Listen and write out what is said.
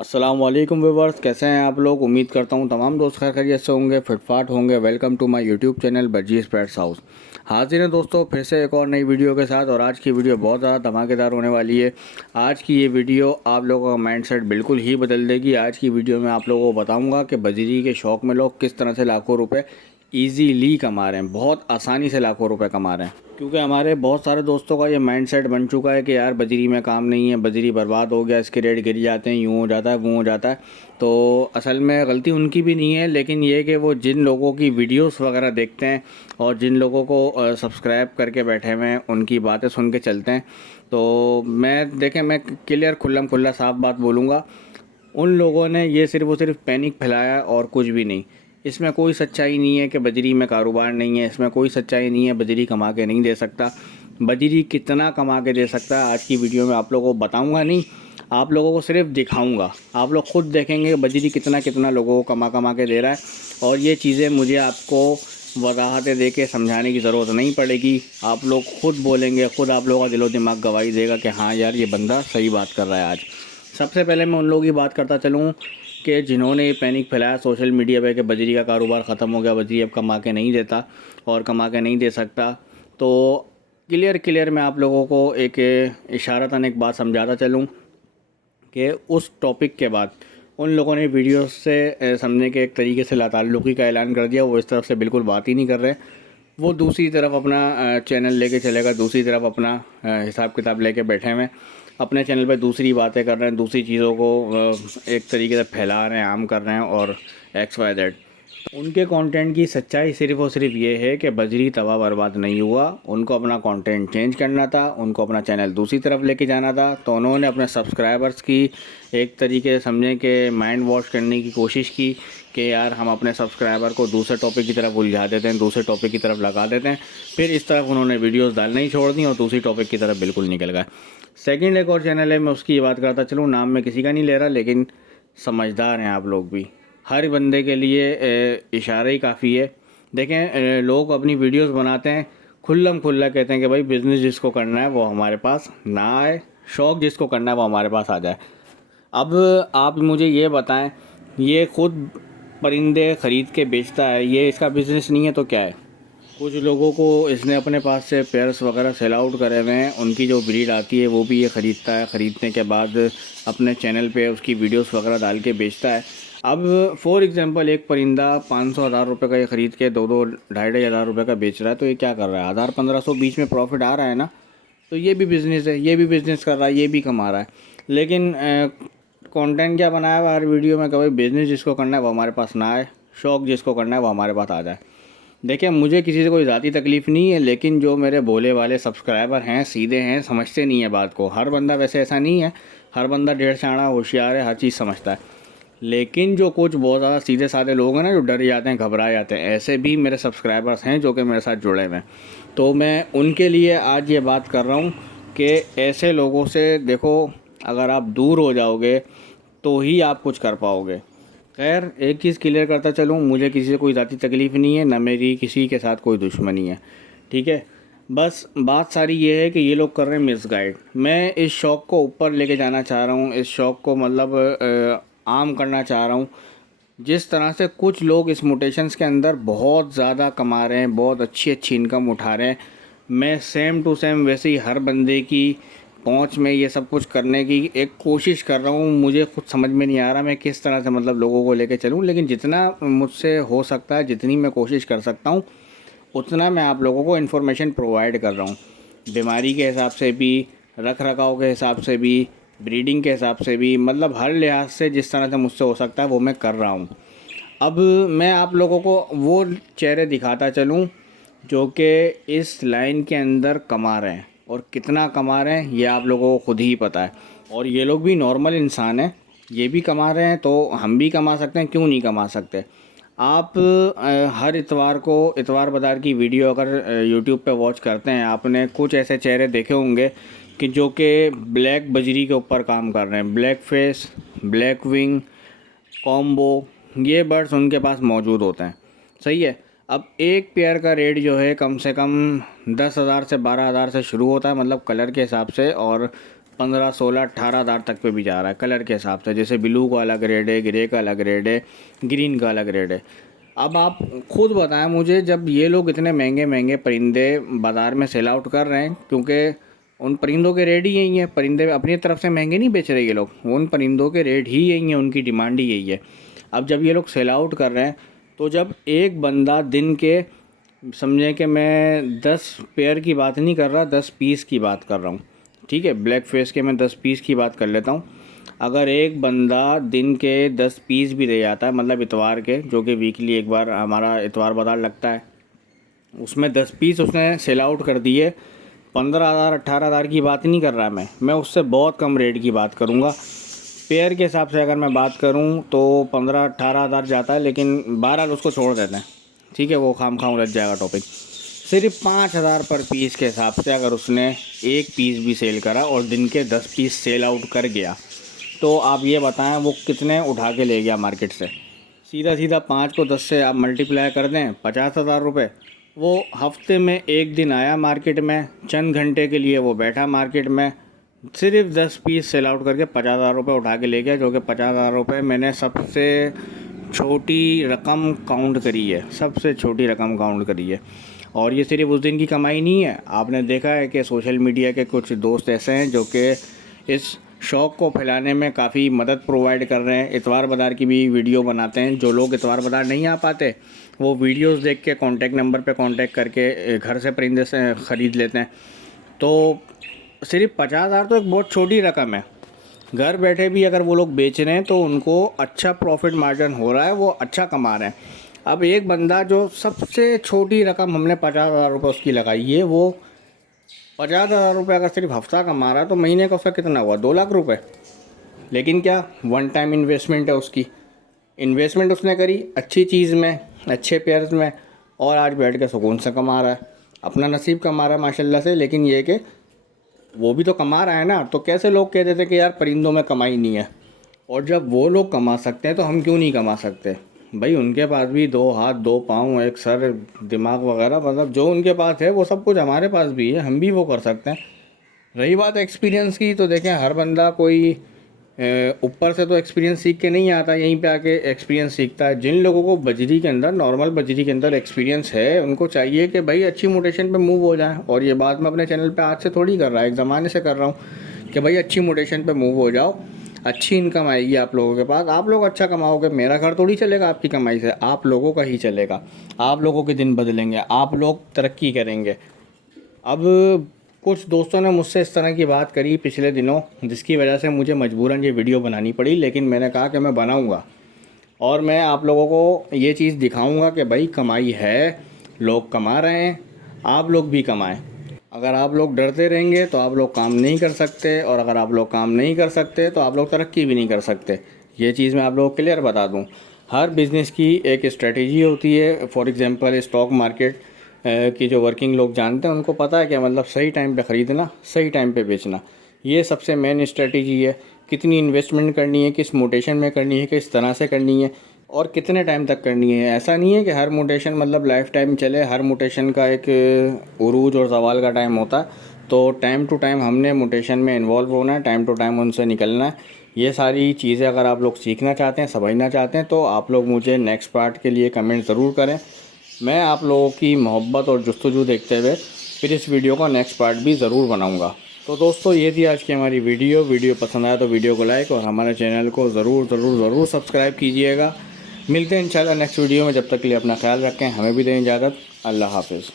अस्सलाम वालेकुम व्यूवर्स, कैसे हैं आप लोग। उम्मीद करता हूं तमाम दोस्त खैर खैरियत से होंगे, फिटफाट होंगे। Welcome to my YouTube channel बजीज पेट्स हाउस। हाजिर हैं दोस्तों फिर से एक और नई वीडियो के साथ। और आज की वीडियो बहुत ज़्यादा धमाकेदार होने वाली है। आज की ये वीडियो आप लोगों का माइंडसेट बिल्कुल ही बदल देगी। आज की वीडियो में आप लोगों को बताऊँगा कि बजरी के शौक़ में लोग किस तरह से लाखों रुपये ईजीली कमा रहे हैं, बहुत आसानी से लाखों रुपए कमा रहे हैं। क्योंकि हमारे बहुत सारे दोस्तों का ये माइंडसेट बन चुका है कि यार बजरी में काम नहीं है, बजरी बर्बाद हो गया, इसके रेट गिर जाते हैं, यूँ हो जाता है वो हो जाता है। तो असल में गलती उनकी भी नहीं है, लेकिन ये कि वो जिन लोगों की वीडियोस वगैरह देखते हैं और जिन लोगों को सब्सक्राइब करके बैठे हुए हैं उनकी बातें सुन के चलते हैं। तो मैं क्लियर खुल्लम खुल्ला साफ बात बोलूँगा, उन लोगों ने ये सिर्फ और सिर्फ पैनिक फैलाया और कुछ भी नहीं। इसमें कोई सच्चाई नहीं है कि बजरी में कारोबार नहीं है, इसमें कोई सच्चाई नहीं है बजरी कमा के नहीं दे सकता। बजरी कितना कमा के दे सकता है आज की वीडियो में आप लोगों को बताऊंगा नहीं, आप लोगों को सिर्फ दिखाऊंगा। आप लोग खुद देखेंगे बजरी कितना कितना लोगों को कमा के दे रहा है। और ये चीज़ें मुझे आपको वजाहतें दे के समझाने की ज़रूरत नहीं पड़ेगी, आप लोग खुद बोलेंगे, खुद आप लोगों का दिलो दिमाग गवाही देगा कि हाँ यार ये बंदा सही बात कर रहा है। आज सबसे पहले मैं उन लोगों की बात करता चलूँ कि जिन्होंने ये पैनिक फैलाया सोशल मीडिया पे कि बजरी का कारोबार ख़त्म हो गया, बजरी अब कमा के नहीं देता और कमा के नहीं दे सकता। तो क्लियर मैं आप लोगों को एक इशारतन एक बात समझाता चलूँ कि उस टॉपिक के बाद उन लोगों ने वीडियो से समझने के एक तरीके से लाताल्लुक़ी का ऐलान कर दिया। वो इस तरफ से बिल्कुल बात ही नहीं कर रहे, वो दूसरी तरफ अपना चैनल लेके चलेगा, दूसरी तरफ अपना हिसाब किताब लेके बैठे हुए अपने चैनल पे दूसरी बातें कर रहे हैं, दूसरी चीज़ों को एक तरीके से फैला रहे हैं, आम कर रहे हैं और XYZ। उनके कंटेंट की सच्चाई सिर्फ़ और सिर्फ ये है कि बजरी तबाह बर्बाद नहीं हुआ, उनको अपना कंटेंट चेंज करना था, उनको अपना चैनल दूसरी तरफ लेके जाना था। तो उन्होंने अपने सब्सक्राइबर्स की एक तरीके से समझें कि माइंड वॉश करने की कोशिश की कि यार हम अपने सब्सक्राइबर को दूसरे टॉपिक की तरफ उलझा देते हैं, दूसरे टॉपिक की तरफ लगा देते हैं। फिर इस तरफ उन्होंने वीडियोस डालना ही छोड़ दी और दूसरी टॉपिक की तरफ बिल्कुल निकल गए। सेकंड एक और चैनल है, मैं उसकी बात करता चलूँ, नाम मैं किसी का नहीं ले रहा, लेकिन समझदार हैं आप लोग भी। हर बंदे के लिए इशारा ही काफ़ी है। देखें लोग अपनी वीडियोस बनाते हैं, खुल्लम खुल्ला कहते हैं कि भाई बिज़नेस जिसको करना है वो हमारे पास ना आए, शौक़ जिसको करना है वो हमारे पास आ जाए। अब आप मुझे ये बताएं, ये खुद परिंदे ख़रीद के बेचता है, ये इसका बिज़नेस नहीं है तो क्या है। कुछ लोगों को इसने अपने पास से पेयर्स वगैरह सेल आउट करे हुए हैं, उनकी जो ब्रीड आती है वो भी ये ख़रीदता है, ख़रीदने के बाद अपने चैनल पे उसकी वीडियोस वगैरह डाल के बेचता है। अब फॉर एग्जांपल एक परिंदा 500,000 रुपये का ये ख़रीद के 2-2 ढाई हज़ार रुपये का बेच रहा है, तो ये क्या कर रहा है, 1000-1500 बीच में प्रॉफिट आ रहा है ना। तो ये भी बिज़नेस है, ये भी बिज़नेस कर रहा है, ये भी कमा रहा है। लेकिन कंटेंट क्या बनाया हुआ हर वीडियो में कि भाई बिज़नेस जिसको करना है वो हमारे पास ना आए, शौक़ जिसको करना है वो हमारे पास आ जाए। देखिए मुझे किसी से कोई ज़ाती तकलीफ़ नहीं है, लेकिन जो मेरे भोले वाले सब्सक्राइबर हैं, सीधे हैं, समझते नहीं है बात को। हर बंदा वैसे ऐसा नहीं है, हर बंदा डेढ़ शाना होशियार है, हर चीज़ समझता है। लेकिन जो कुछ बहुत ज़्यादा सीधे साधे लोग हैं ना, जो डर जाते हैं, घबरा जाते हैं, ऐसे भी मेरे सब्सक्राइबर्स हैं जो कि मेरे साथ जुड़े हुए हैं। तो मैं उनके लिए आज ये बात कर रहा हूँ कि ऐसे लोगों से देखो, अगर आप दूर हो जाओगे तो ही आप कुछ कर पाओगे। खैर एक चीज़ क्लियर करता चलूँ, मुझे किसी से कोई ज़ाती तकलीफ़ नहीं है, ना मेरी किसी के साथ कोई दुश्मनी है, ठीक है। बस बात सारी ये है कि ये लोग कर रहे हैं मिसगाइड। मैं इस शौक़ को ऊपर लेके जाना चाह रहा हूँ, इस शौक़ को मतलब आम करना चाह रहा हूँ। जिस तरह से कुछ लोग इस मोटेशंस के अंदर बहुत ज़्यादा कमा रहे हैं, बहुत अच्छी अच्छी इनकम उठा रहे हैं, मैं सेम टू सेम वैसे ही हर बंदे की पहुंच में ये सब कुछ करने की एक कोशिश कर रहा हूँ। मुझे खुद समझ में नहीं आ रहा मैं किस तरह से मतलब लोगों को लेके चलूँ, लेकिन जितना मुझसे हो सकता है, जितनी मैं कोशिश कर सकता हूँ, उतना मैं आप लोगों को इन्फॉर्मेशन प्रोवाइड कर रहा हूँ। बीमारी के हिसाब से भी, रख रखाव के हिसाब से भी, ब्रीडिंग के हिसाब से भी, मतलब हर लिहाज से जिस तरह से मुझसे हो सकता है वो मैं कर रहा हूँ। अब मैं आप लोगों को वो चेहरे दिखाता चलूँ जो कि इस लाइन के अंदर कमा रहे हैं, और कितना कमा रहे हैं ये आप लोगों को खुद ही पता है। और ये लोग भी नॉर्मल इंसान हैं, ये भी कमा रहे हैं, तो हम भी कमा सकते हैं, क्यों नहीं कमा सकते। आप हर इतवार को इतवार बाज़ार की वीडियो अगर यूट्यूब पे वॉच करते हैं, आपने कुछ ऐसे चेहरे देखे होंगे कि जो कि ब्लैक बजरी के ऊपर काम कर रहे हैं। Black face, black wing, combo, ये बर्ड्स उनके पास मौजूद होते हैं, सही है। अब एक पेयर का रेट जो है कम से कम 10,000 से 12,000 से शुरू होता है, मतलब कलर के हिसाब से, और 15, 16, 18,000 तक पे भी जा रहा है कलर के हिसाब से। जैसे ब्लू का अलग रेट है, ग्रे का अलग रेट है, ग्रीन का अलग रेट है। अब आप खुद बताएं मुझे, जब ये लोग इतने महंगे महंगे परिंदे बाज़ार में सेल आउट कर रहे हैं, क्योंकि उन परिंदों के रेट ही यही हैं। परिंदे अपनी तरफ से महंगे नहीं बेच रहे ये लोग, उन परिंदों के रेट ही यही हैं, उनकी डिमांड ही यही है। अब जब ये लोग सेल आउट कर रहे हैं, तो जब एक बंदा दिन के, समझें कि मैं 10 पेयर की बात नहीं कर रहा, 10 पीस की बात कर रहा हूँ, ठीक है, ब्लैक फेस के मैं 10 पीस की बात कर लेता हूँ। अगर एक बंदा दिन के 10 पीस भी दे जाता है, मतलब इतवार के, जो कि वीकली एक बार हमारा इतवार बाज़ार लगता है, उसमें 10 पीस उसने सेल आउट कर दिए, 15,000 18,000 की बात नहीं कर रहा मैं उससे बहुत कम रेट की बात करूँगा। पेयर के हिसाब से अगर मैं बात करूँ तो 15-18,000 जाता है, लेकिन बहरहाल उसको छोड़ देते हैं, ठीक है, वो खाम उलझ जाएगा टॉपिक। सिर्फ 5,000 पर पीस के हिसाब से अगर उसने एक पीस भी सेल करा और दिन के 10 पीस सेल आउट कर गया, तो आप ये बताएं वो कितने उठा के ले गया मार्केट से। सीधा सीधा 5 को 10 से आप मल्टीप्लाई कर दें, 50,000 रुपये। वो हफ्ते में एक दिन आया मार्केट में, चंद घंटे के लिए वो बैठा मार्केट में, सिर्फ 10 पीस सेल आउट करके 50,000 रुपये उठा के ले गया, जो कि 50,000 रुपये मैंने सबसे छोटी रकम काउंट करी है, सबसे छोटी रकम काउंट करी है। और ये सिर्फ उस दिन की कमाई नहीं है। आपने देखा है कि सोशल मीडिया के कुछ दोस्त ऐसे हैं जो कि इस शौक़ को फैलाने में काफ़ी मदद प्रोवाइड कर रहे हैं। इतवार बाज़ार की भी वीडियो बनाते हैं। जो लोग इतवार बाज़ार नहीं आ पाते, वो वीडियोस देख के कॉन्टैक्ट नंबर पे कांटेक्ट करके घर से परिंदे से ख़रीद लेते हैं। तो सिर्फ 50,000 तो एक बहुत छोटी रकम है। घर बैठे भी अगर वो लोग बेच रहे हैं तो उनको अच्छा प्रॉफिट मार्जिन हो रहा है, वो अच्छा कमा रहे हैं। अब एक बंदा जो सबसे छोटी रकम हमने 50,000 रुपये उसकी लगाई है, वो 50,000 रुपये अगर सिर्फ हफ्ता कमा रहा है तो महीने का उसका कितना हुआ, 2 लाख रुपये। लेकिन क्या वन टाइम इन्वेस्टमेंट है उसकी। इन्वेस्टमेंट उसने करी अच्छी चीज़ में, अच्छे पेयर्स में, और आज बैठ के सुकून से कमा रहा है, अपना नसीब कमा रहा है माशाल्लाह से। लेकिन ये कि वो भी तो कमा रहा है ना, तो कैसे लोग कह देते कि यार परिंदों में कमाई नहीं है। और जब वो लोग कमा सकते हैं तो हम क्यों नहीं कमा सकते भाई। उनके पास भी 2 हाथ 2 पाँव, एक सर, दिमाग वगैरह, मतलब जो उनके पास है वो सब कुछ हमारे पास भी है, हम भी वो कर सकते हैं। रही बात एक्सपीरियंस की, तो देखें हर बंदा कोई ऊपर से तो एक्सपीरियंस सीख के नहीं आता, यहीं पे आके एक्सपीरियंस सीखता है। जिन लोगों को बजरी के अंदर, नॉर्मल बजरी के अंदर एक्सपीरियंस है, उनको चाहिए कि भाई अच्छी मोटेशन पे मूव हो जाए। और ये बात मैं अपने चैनल पे आज से थोड़ी कर रहा है, एक ज़माने से कर रहा हूँ कि भाई अच्छी मोटेशन पे मूव हो जाओ, अच्छी इनकम आएगी आप लोगों के पास, आप लोग अच्छा कमाओगे। मेरा घर थोड़ी चलेगा आपकी कमाई से, आप लोगों का ही चलेगा। आप लोगों के दिन बदलेंगे, आप लोग तरक्की करेंगे। अब कुछ दोस्तों ने मुझसे इस तरह की बात करी पिछले दिनों, जिसकी वजह से मुझे मजबूरन ये वीडियो बनानी पड़ी। लेकिन मैंने कहा कि मैं बनाऊंगा और मैं आप लोगों को ये चीज़ दिखाऊंगा कि भाई कमाई है, लोग कमा रहे हैं, आप लोग भी कमाएं। अगर आप लोग डरते रहेंगे तो आप लोग काम नहीं कर सकते, और अगर आप लोग काम नहीं कर सकते तो आप लोग तरक्की भी नहीं कर सकते। ये चीज़ मैं आप लोगों को क्लियर बता दूँ। हर बिज़नेस की एक स्ट्रेटजी होती है। फॉर एग्ज़ाम्पल स्टॉक मार्केट कि जो वर्किंग लोग जानते हैं उनको पता है कि मतलब सही टाइम पे ख़रीदना, सही टाइम पे बेचना, ये सबसे मेन स्ट्रेटजी है। कितनी इन्वेस्टमेंट करनी है, किस मोटेशन में करनी है, किस तरह से करनी है, और कितने टाइम तक करनी है। ऐसा नहीं है कि हर मोटेशन मतलब लाइफ टाइम चले, हर मोटेशन का एक उरूज और ज़वाल का टाइम होता है। तो टाइम टू टाइम हमने मोटेशन में इन्वॉल्व होना है, टाइम टू टाइम उनसे निकलना है। ये सारी चीज़ें अगर आप लोग सीखना चाहते हैं, समझना चाहते हैं, तो आप लोग मुझे नेक्स्ट पार्ट के लिए कमेंट ज़रूर करें। मैं आप लोगों की मोहब्बत और जुस्तजू देखते हुए फिर इस वीडियो का नेक्स्ट पार्ट भी ज़रूर बनाऊंगा। तो दोस्तों ये थी आज की हमारी वीडियो पसंद आया तो वीडियो को लाइक और हमारे चैनल को ज़रूर सब्सक्राइब कीजिएगा। मिलते हैं इंशाल्लाह नेक्स्ट वीडियो में। जब तक के लिए अपना ख्याल रखें, हमें भी दें इजाज़त। अल्लाह हाफ़िज़।